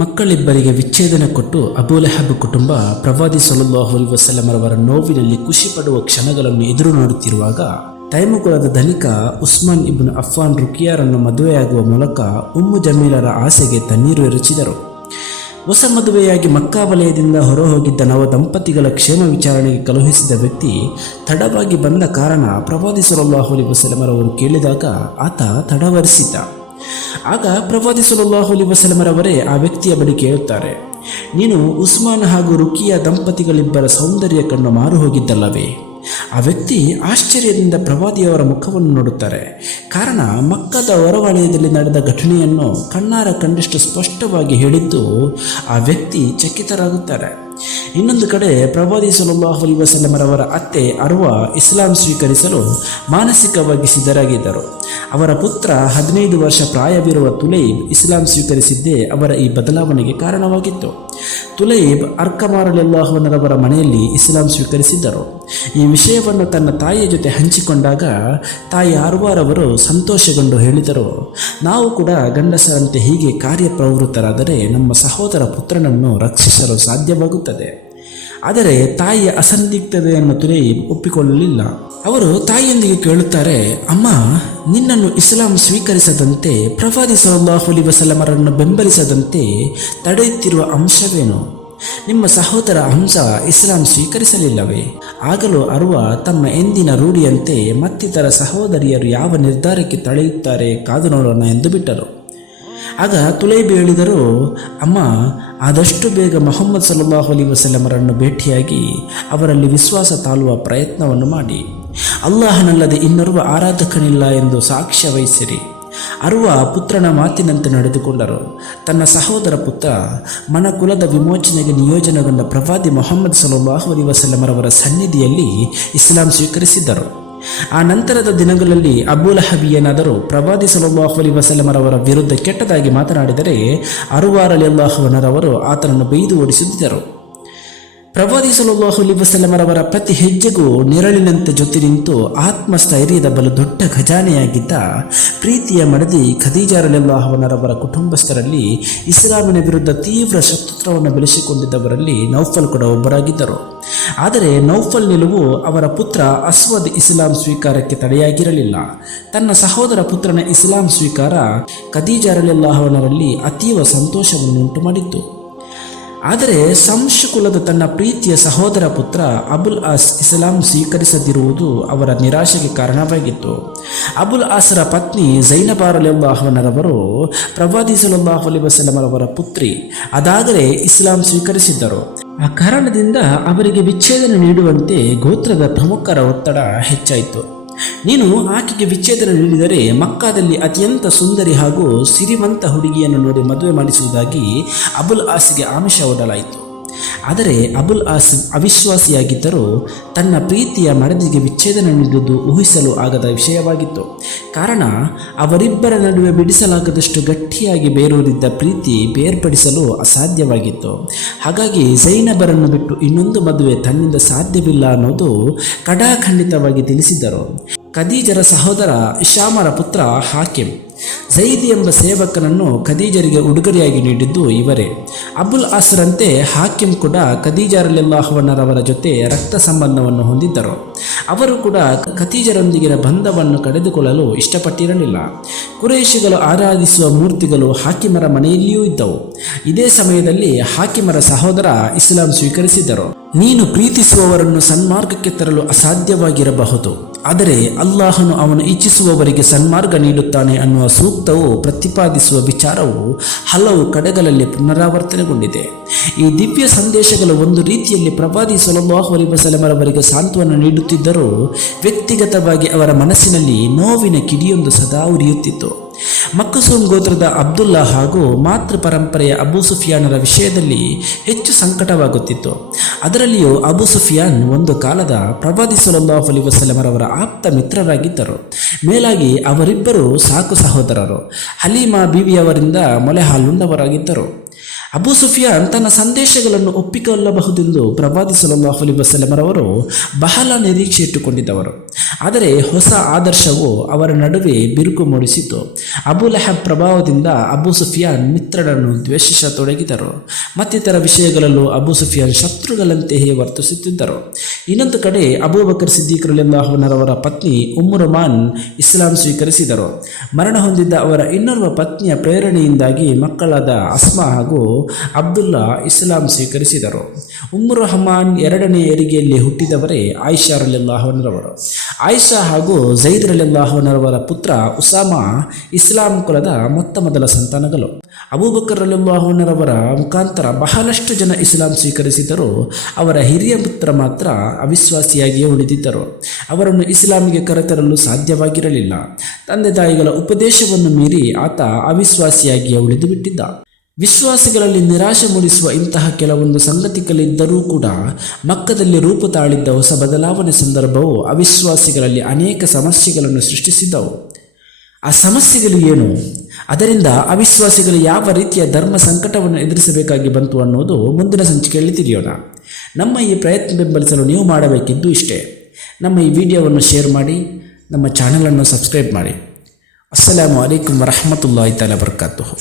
ಮಕ್ಕಳಿಬ್ಬರಿಗೆ ವಿಚ್ಛೇದನ ಕೊಟ್ಟು ಅಬೂಲಹಬ್ ಕುಟುಂಬ ಪ್ರವಾದಿ ಸಲ್ಲಲ್ಲಾಹು ಅಲೈಹಿ ವಸಲ್ಲಂ ರವರ ನೋವಿನಲ್ಲಿ ಖುಷಿ ಪಡುವ ಕ್ಷಣಗಳನ್ನು ಎದುರು ನೋಡುತ್ತಿರುವಾಗ ತೈಮುಕುಲದ ಧನಿಕ ಉಸ್ಮಾನ್ ಇಬ್ನ್ ಅಫ್ಫಾನ್ ರುಕಿಯಾರನ್ನು ಮದುವೆಯಾಗುವ ಮೂಲಕ ಉಮ್ಮು ಜಮೀಲರ ಆಸೆಗೆ ತಣ್ಣೀರು ಎರಚಿದರು. ಹೊಸ ಮದುವೆಯಾಗಿ ಮಕ್ಕಾ ವಲಯದಿಂದ ಹೊರಹೋಗಿದ್ದ ನವ ದಂಪತಿಗಳ ಕ್ಷೇಮ ವಿಚಾರಣೆಗೆ ಕಳುಹಿಸಿದ ವ್ಯಕ್ತಿ ತಡವಾಗಿ ಬಂದ ಕಾರಣ ಪ್ರವಾದಿ ಸಲ್ಲಲ್ಲಾಹು ಅಲೈಹಿ ವಸಲ್ಲಂ ರವರು ಕೇಳಿದಾಗ ಆತ ತಡವರಿಸಿದ್ದ. ಆಗ ಪ್ರವಾದಿ ಸಲ್ಲಲ್ಲಾಹು ಅಲೈಹಿ ವಸಲ್ಲಂ ರವರೇ ಆ ವ್ಯಕ್ತಿಯ ಬಳಿ ಕೇಳುತ್ತಾರೆ, ನೀನು ಉಸ್ಮಾನ್ ಹಾಗೂ ರುಕಿಯಾ ದಂಪತಿಗಳಿಬ್ಬರ ಸೌಂದರ್ಯ ಕಣ್ಣು ಮಾರು ಹೋಗಿದ್ದಲ್ಲವೇ? ಆ ವ್ಯಕ್ತಿ ಆಶ್ಚರ್ಯದಿಂದ ಪ್ರವಾದಿಯವರ ಮುಖವನ್ನು ನೋಡುತ್ತಾರೆ. ಕಾರಣ ಮಕ್ಕದ ಹೊರವಲಯದಲ್ಲಿ ನಡೆದ ಘಟನೆಯನ್ನು ಕಣ್ಣಾರ ಕಂಡಷ್ಟು ಸ್ಪಷ್ಟವಾಗಿ ಹೇಳಿದ್ದು ಆ ವ್ಯಕ್ತಿ ಚಕಿತರಾಗುತ್ತಾರೆ. ಇನ್ನೊಂದು ಕಡೆ ಪ್ರವಾದಿ ಸಲ್ಲಲ್ಲಾಹು ಅಲೈಹಿ ವಸಲ್ಲಂ ರವರ ಅತ್ತೆ ಅರ್ವಾ ಇಸ್ಲಾಂ ಸ್ವೀಕರಿಸಲು ಮಾನಸಿಕವಾಗಿ ಸಿದ್ಧರಾಗಿದ್ದರು. ಅವರ ಪುತ್ರ 15 ವರ್ಷ ಪ್ರಾಯವಿರುವ ತುಲೈಬ್ ಇಸ್ಲಾಂ ಸ್ವೀಕರಿಸಿದ್ದೇ ಅವರ ಈ ಬದಲಾವಣೆಗೆ ಕಾರಣವಾಗಿತ್ತು. ತುಲೈಬ್ ಅರ್ಕಮ ರಲಿಯಲ್ಲಾಹು ಅನ್ಹುರವರ ಮನೆಯಲ್ಲಿ ಇಸ್ಲಾಂ ಸ್ವೀಕರಿಸಿದ್ದರು. ಈ ವಿಷಯವನ್ನು ತನ್ನ ತಾಯಿಯ ಜೊತೆ ಹಂಚಿಕೊಂಡಾಗ ತಾಯಿ ಅರ್ವಾರವರು ಸಂತೋಷಗೊಂಡು ಹೇಳಿದರು, ನಾವು ಕೂಡ ಗಂಡಸರಂತೆ ಹೀಗೆ ಕಾರ್ಯಪ್ರವೃತ್ತರಾದರೆ ನಮ್ಮ ಸಹೋದರ ಪುತ್ರನನ್ನು ರಕ್ಷಿಸಲು ಸಾಧ್ಯವಾಗುತ್ತದೆ. ಆದರೆ ತಾಯಿಯ ಅಸಂದಿಗ್ಧತೆಯನ್ನು ತುಲೈಬ್ ಒಪ್ಪಿಕೊಳ್ಳಲಿಲ್ಲ. ಅವರು ತಾಯಿಯೊಂದಿಗೆ ಕೇಳುತ್ತಾರೆ, ಅಮ್ಮ, ನಿನ್ನನ್ನು ಇಸ್ಲಾಂ ಸ್ವೀಕರಿಸದಂತೆ ಪ್ರವಾದಿ ಸಲ್ಲಲ್ಲಾಹು ಅಲೈಹಿ ವಸಲ್ಲಂ ರನ್ನು ಬೆಂಬಲಿಸದಂತೆ ತಡೆಯುತ್ತಿರುವ ಅಂಶವೇನು? ನಿಮ್ಮ ಸಹೋದರ ಹಂಸ ಇಸ್ಲಾಂ ಸ್ವೀಕರಿಸಲಿಲ್ಲವೇ? ಆಗಲೂ ಅರ್ವಾ ತಮ್ಮ ಎಂದಿನ ರೂಢಿಯಂತೆ ಮತ್ತಿತರ ಸಹೋದರಿಯರು ಯಾವ ನಿರ್ಧಾರಕ್ಕೆ ತಡೆಯುತ್ತಾರೆ ಕಾದು ನೋಡೋಣ ಎಂದು ಬಿಟ್ಟರು. ಆಗ ತುಲೈಬ್ ಹೇಳಿದರು, ಅಮ್ಮ, ಆದಷ್ಟು ಬೇಗ ಮೊಹಮ್ಮದ್ ಸಲ್ಲಲ್ಲಾಹು ಅಲೈಹಿ ವಸಲ್ಲಂ ರನ್ನು ಭೇಟಿಯಾಗಿ ಅವರಲ್ಲಿ ವಿಶ್ವಾಸ ತಾಳುವ ಪ್ರಯತ್ನವನ್ನು ಮಾಡಿ. ಅಲ್ಲಾಹನಲ್ಲದೆ ಇನ್ನೋರ್ವ ಆರಾಧಕನಿಲ್ಲ ಎಂದು ಸಾಕ್ಷ್ಯ ವಹಿಸಿರಿ. ಅರ್ವಾ ಪುತ್ರನ ಮಾತಿನಂತೆ ನಡೆದುಕೊಂಡರು. ತನ್ನ ಸಹೋದರ ಪುತ್ರ ಮನಕುಲದ ವಿಮೋಚನೆಗೆ ನಿಯೋಜನೆಗೊಂಡ ಪ್ರವಾದಿ ಮೊಹಮ್ಮದ್ ಸಲ್ಲಲ್ಲಾಹು ಅಲೈಹಿ ವಸಲ್ಲಂ ರವರ ಸನ್ನಿಧಿಯಲ್ಲಿ ಇಸ್ಲಾಂ ಸ್ವೀಕರಿಸಿದ್ದರು. ಆ ನಂತರದ ದಿನಗಳಲ್ಲಿ ಅಬೂಲಹಬ್ ಏನಾದರೂ ಪ್ರವಾದಿ ಸಲ್ಲಲ್ಲಾಹು ಅಲೈಹಿ ವಸಲ್ಲಂ ರವರ ವಿರುದ್ಧ ಕೆಟ್ಟದಾಗಿ ಮಾತನಾಡಿದರೆ ಅರ್ವಾ ರಲಿಯಲ್ಲಾಹು ಅನ್ಹುರವರು ಆತನನ್ನು ಬೈದು ಓಡಿಸುತ್ತಿದ್ದರು. ಪ್ರವಾದಿ ಸಲ್ಲಲ್ಲಾಹು ಅಲೈಹಿ ವಸಲ್ಲಂ ರವರ ಪ್ರತಿ ಹೆಜ್ಜೆಗೂ ನೆರಳಿನಂತೆ ಜೊತೆ ನಿಂತು ಆತ್ಮಸ್ಥೈರ್ಯದ ಬಲು ದೊಡ್ಡ ಖಜಾನೆಯಾಗಿದ್ದ ಪ್ರೀತಿಯ ಮಡದಿ ಖದೀಜಾ ರಲಿಯಲ್ಲಾಹು ಅನ್ಹರವರ ಕುಟುಂಬಸ್ಥರಲ್ಲಿ ಇಸ್ಲಾಮಿನ ವಿರುದ್ಧ ತೀವ್ರ ಶತ್ರುತ್ವವನ್ನು ಬೆಳೆಸಿಕೊಂಡಿದ್ದವರಲ್ಲಿ ನೌಫಲ್ ಕೂಡ ಒಬ್ಬರಾಗಿದ್ದರು. ಆದರೆ ನೌಫಲ್ ನಿಲುವು ಅವರ ಪುತ್ರ ಅಸ್ವದ್ ಇಸ್ಲಾಂ ಸ್ವೀಕಾರಕ್ಕೆ ತಡೆಯಾಗಿರಲಿಲ್ಲ. ತನ್ನ ಸಹೋದರ ಪುತ್ರನ ಇಸ್ಲಾಂ ಸ್ವೀಕಾರ ಖದೀಜಾ ರಲಿಯಲ್ಲಾಹು ಅನ್ಹರಲ್ಲಿ ಅತೀವ ಸಂತೋಷವನ್ನುಂಟು ಮಾಡಿತ್ತು. ಆದರೆ ಸಂಶುಕುಲದ ತನ್ನ ಪ್ರೀತಿಯ ಸಹೋದರ ಪುತ್ರ ಅಬುಲ್ ಆಸ್ ಇಸ್ಲಾಂ ಸ್ವೀಕರಿಸದಿರುವುದು ಅವರ ನಿರಾಶೆಗೆ ಕಾರಣವಾಗಿತ್ತು. ಅಬುಲ್ ಆಸ್ರ ಪತ್ನಿ ಝೈನಬಾ ರಲಿಯಲ್ಲಾಹು ಅನ್ಹರವರು ಪ್ರವಾದಿ ಸಲ್ಲಲ್ಲಾಹು ಅಲೈಹಿ ವಸಲ್ಲಂ ರವರ ಪುತ್ರಿ. ಅದಾಗಲೇ ಇಸ್ಲಾಂ ಸ್ವೀಕರಿಸಿದ್ದರು. ಆ ಕಾರಣದಿಂದ ಅವರಿಗೆ ವಿಚ್ಛೇದನ ನೀಡುವಂತೆ ಗೋತ್ರದ ಪ್ರಮುಖರ ಒತ್ತಡ ಹೆಚ್ಚಾಯಿತು. ನೀನು ಆಕೆಗೆ ವಿಚ್ಛೇದನ ನೀಡಿದರೆ ಮಕ್ಕಾದಲ್ಲಿ ಅತ್ಯಂತ ಸುಂದರಿ ಹಾಗೂ ಸಿರಿವಂತ ಹುಡುಗಿಯನ್ನು ನೋಡಿ ಮದುವೆ ಮಾಡಿಸುವುದಾಗಿ ಅಬುಲ್ ಆಸ್ಗೆ ಆಮಿಷ ಒಡ್ಡಲಾಯಿತು. ಆದರೆ ಅಬುಲ್ ಆಸ್ ಅವಿಶ್ವಾಸಿಯಾಗಿದ್ದರೂ ತನ್ನ ಪ್ರೀತಿಯ ಮಡದಿಗೆ ವಿಚ್ಛೇದನ ನೀಡುವುದು ಊಹಿಸಲು ಆಗದ ವಿಷಯವಾಗಿತ್ತು. ಕಾರಣ ಅವರಿಬ್ಬರ ನಡುವೆ ಬಿಡಿಸಲಾಗದಷ್ಟು ಗಟ್ಟಿಯಾಗಿ ಬೇರೂರಿದ್ದ ಪ್ರೀತಿ ಬೇರ್ಪಡಿಸಲು ಅಸಾಧ್ಯವಾಗಿತ್ತು. ಹಾಗಾಗಿ ಝೈನಬರನ್ನು ಬಿಟ್ಟು ಇನ್ನೊಂದು ಮದುವೆ ತನ್ನಿಂದ ಸಾಧ್ಯವಿಲ್ಲ ಅನ್ನೋದು ಕಡಾಖಂಡಿತವಾಗಿ ತಿಳಿಸಿದ್ದರು. ಖದೀಜರ ಸಹೋದರ ಇಶಾಮರ ಪುತ್ರ ಹಾಕಿಮ್ ಝೈದ್ ಎಂಬ ಸೇವಕನನ್ನು ಖದೀಜರಿಗೆ ಉಡುಗೊರೆಯಾಗಿ ನೀಡಿದ್ದು ಇವರೇ. ಅಬುಲ್ ಆಸ್ರಂತೆ ಹಾಕಿಮ್ ಕೂಡ ಖದೀಜಾ ರಲಿಯಲ್ಲಾಹು ಅನ್ಹರವರ ಜೊತೆ ರಕ್ತ ಸಂಬಂಧವನ್ನು ಹೊಂದಿದ್ದರು. ಅವರು ಕೂಡ ಖದೀಜರೊಂದಿಗಿನ ಬಂಧವನ್ನು ಕಡಿದುಕೊಳ್ಳಲು ಇಷ್ಟಪಟ್ಟಿರಲಿಲ್ಲ. ಕುರೈಶಿಗಳು ಆರಾಧಿಸುವ ಮೂರ್ತಿಗಳು ಹಾಕಿಮರ ಮನೆಯಲ್ಲಿಯೂ ಇದ್ದವು. ಇದೇ ಸಮಯದಲ್ಲಿ ಹಾಕಿಮರ ಸಹೋದರ ಇಸ್ಲಾಂ ಸ್ವೀಕರಿಸಿದರು. ನೀನು ಪ್ರೀತಿಸುವವರನ್ನು ಸನ್ಮಾರ್ಗಕ್ಕೆ ತರಲು ಅಸಾಧ್ಯವಾಗಿರಬಹುದು, ಆದರೆ ಅಲ್ಲಾಹನು ಅವನು ಇಚ್ಛಿಸುವವರಿಗೆ ಸನ್ಮಾರ್ಗ ನೀಡುತ್ತಾನೆ ಅನ್ನುವ ಸೂಕ್ತವು ಪ್ರತಿಪಾದಿಸುವ ವಿಚಾರವು ಹಲವು ಕಡೆಗಳಲ್ಲಿ ಪುನರಾವರ್ತನೆಗೊಂಡಿದೆ. ಈ ದಿವ್ಯ ಸಂದೇಶಗಳು ಒಂದು ರೀತಿಯಲ್ಲಿ ಪ್ರವಾದಿ ಸಲ್ಲಲ್ಲಾಹು ಅಲೈಹಿ ವಸಲ್ಲಂ ರವರಿಗೆ ಸಾಂತ್ವನ ನೀಡುತ್ತಿದ್ದರೂ ವ್ಯಕ್ತಿಗತವಾಗಿ ಅವರ ಮನಸ್ಸಿನಲ್ಲಿ ನೋವಿನ ಕಿಡಿಯೊಂದು ಸದಾ ಉರಿಯುತ್ತಿತ್ತು. ಮಕ್ಸೂಮ್ ಗೋತ್ರದ ಅಬ್ದುಲ್ಲಾ ಹಾಗೂ ಮಾತೃ ಪರಂಪರೆಯ ಅಬೂ ಸುಫಿಯಾನರ ವಿಷಯದಲ್ಲಿ ಹೆಚ್ಚು ಸಂಕಟವಾಗುತ್ತಿತ್ತು. ಅದರಲ್ಲಿಯೂ ಅಬೂ ಸುಫಿಯಾನ್ ಒಂದು ಕಾಲದ ಪ್ರವಾದಿ ಸಲ್ಲಲ್ಲಾಹು ಅಲೈಹಿ ವಸಲ್ಲಂ ರವರ ಆಪ್ತ ಮಿತ್ರರಾಗಿದ್ದರು. ಮೇಲಾಗಿ ಅವರಿಬ್ಬರು ಸಾಕು ಸಹೋದರರು. ಹಲೀಮಾ ಬೀವಿಯವರಿಂದ ಮೊಲೆ ಹಾಲುಂಡವರಾಗಿದ್ದರು. ಅಬೂ ಸುಫಿಯಾನ್ ತನ್ನ ಸಂದೇಶಗಳನ್ನು ಒಪ್ಪಿಕೊಳ್ಳಬಹುದೆಂದು ಪ್ರವಾದಿ ಸಲ್ಲಲ್ಲಾಹು ಅಲೈಹಿ ವಸಲ್ಲಮರವರು ಬಹಳ ನಿರೀಕ್ಷೆ ಇಟ್ಟುಕೊಂಡಿದ್ದವರು. ಆದರೆ ಹೊಸ ಆದರ್ಶವು ಅವರ ನಡುವೆ ಬಿರುಕು ಮೂಡಿಸಿತು. ಅಬೂ ಲಹಬ್ ಪ್ರಭಾವದಿಂದ ಅಬೂ ಸುಫಿಯಾನ್ ಮಿತ್ರರನ್ನು ದ್ವೇಷಿಸತೊಡಗಿದರು. ಮತ್ತಿತರ ವಿಷಯಗಳಲ್ಲೂ ಅಬೂ ಸುಫಿಯಾನ್ ಶತ್ರುಗಳಂತೆಯೇ ವರ್ತಿಸುತ್ತಿದ್ದರು. ಇನ್ನೊಂದು ಕಡೆ ಅಬೂಬಕರ್ ಸಿದ್ದೀಕ್ ರಲಿಯಲ್ಲಾಹು ಅನ್ಹುರವರ ಪತ್ನಿ ಉಮ್ಮು ರುಮಾನ್ ಇಸ್ಲಾಂ ಸ್ವೀಕರಿಸಿದರು. ಮರಣ ಹೊಂದಿದ್ದ ಅವರ ಇನ್ನೋರ್ವ ಪತ್ನಿಯ ಪ್ರೇರಣೆಯಿಂದಾಗಿ ಮಕ್ಕಳಾದ ಅಸ್ಮಾ ಹಾಗೂ ಅಬ್ದುಲ್ಲಾ ಇಸ್ಲಾಂ ಸ್ವೀಕರಿಸಿದರು. ಉಮ್ಮು ರಹಮಾನ್ ಎರಡನೇ ಹೆರಿಗೆಯಲ್ಲಿ ಹುಟ್ಟಿದವರೇ ಆಯಿಷಾ ರಲಿಯಲ್ಲಾಹು ಅನ್ಹುರವರು. ಆಯಿಷಾ ಹಾಗೂ ಝೈದ್ ರಲಿಯಲ್ಲಾಹು ಅನ್ಹುರವರ ಪುತ್ರ ಉಸಾಮಾ ಇಸ್ಲಾಂ ಕುಲದ ಮೊದಲ ಸಂತಾನಗಳು. ಅಬೂಬಕರ್ ರಲಿಯಲ್ಲಾಹು ಅನ್ಹುರವರ ಮುಖಾಂತರ ಬಹಳಷ್ಟು ಜನ ಇಸ್ಲಾಂ ಸ್ವೀಕರಿಸಿದರೂ ಅವರ ಹಿರಿಯ ಪುತ್ರ ಮಾತ್ರ ಅವಿಶ್ವಾಸಿಯಾಗಿಯೇ ಉಳಿದಿದ್ದರು. ಅವರನ್ನು ಇಸ್ಲಾಮಿಗೆ ಕರೆತರಲು ಸಾಧ್ಯವಾಗಿರಲಿಲ್ಲ. ತಂದೆ ತಾಯಿಗಳ ಉಪದೇಶವನ್ನು ಮೀರಿ ಆತ ಅವಿಶ್ವಾಸಿಯಾಗಿಯೇ ಉಳಿದು ಬಿಟ್ಟಿದ್ದ. ವಿಶ್ವಾಸಿಗಳಲ್ಲಿ ನಿರಾಶೆ ಮೂಡಿಸುವ ಇಂತಹ ಕೆಲವೊಂದು ಸಂಗತಿಗಳಿದ್ದರೂ ಕೂಡ ಮಕ್ಕದಲ್ಲಿ ರೂಪು ತಾಳಿದ್ದ ಹೊಸ ಬದಲಾವಣೆ ಸಂದರ್ಭವು ಅವಿಶ್ವಾಸಿಗಳಲ್ಲಿ ಅನೇಕ ಸಮಸ್ಯೆಗಳನ್ನು ಸೃಷ್ಟಿಸಿದ್ದವು. ಆ ಸಮಸ್ಯೆಗಳು ಏನು, ಅದರಿಂದ ಅವಿಶ್ವಾಸಿಗಳು ಯಾವ ರೀತಿಯ ಧರ್ಮ ಸಂಕಟವನ್ನು ಎದುರಿಸಬೇಕಾಗಿ ಬಂತು ಅನ್ನೋದು ಮುಂದಿನ ಸಂಚಿಕೆಯಲ್ಲಿ ತಿಳಿಯೋಣ. ನಮ್ಮ ಈ ಪ್ರಯತ್ನ ಬೆಂಬಲಿಸಲು ನೀವು ಮಾಡಬೇಕಿದ್ದು ಇಷ್ಟೇ: ನಮ್ಮ ಈ ವಿಡಿಯೋವನ್ನು ಶೇರ್ ಮಾಡಿ, ನಮ್ಮ ಚಾನಲನ್ನು ಸಬ್ಸ್ಕ್ರೈಬ್ ಮಾಡಿ. ಅಸ್ಸಲಾಮು ಅಲೈಕುಂ ವರಹಮತುಲ್ಲಾಹಿ ತಆಲಾ ಬರಕಾತುಹು.